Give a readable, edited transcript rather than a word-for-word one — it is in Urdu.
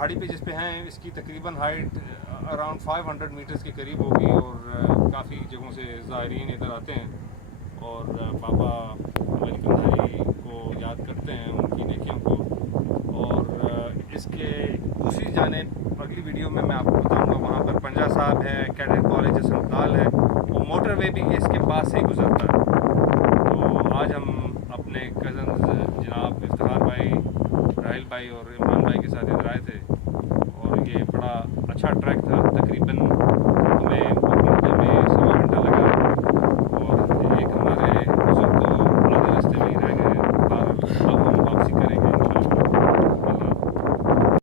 پہاڑی پہ جس پہ ہیں اس کی تقریباً ہائٹ اراؤنڈ 500 میٹرز کے قریب ہوگی، اور کافی جگہوں سے زائرین ادھر آتے ہیں اور بابا ولی قندھاری کو یاد کرتے ہیں، ان کی نیکیوں کو. اور اس کے دوسری جانب اگلی ویڈیو میں آپ کو بتاؤں گا، وہاں پر پنجا صاحب ہے، کیڈٹ کالج ہسپتال ہے، وہ موٹر وے بھی اس کے پاس سے ہی گزرتا ہے. تو آج ہم اپنے کزنز جناب افتخار بھائی، راحل بھائی اور عمران بھائی کے ساتھ ادھر آئے تھے، اور یہ بڑا اچھا ٹریک تھا. تقریباً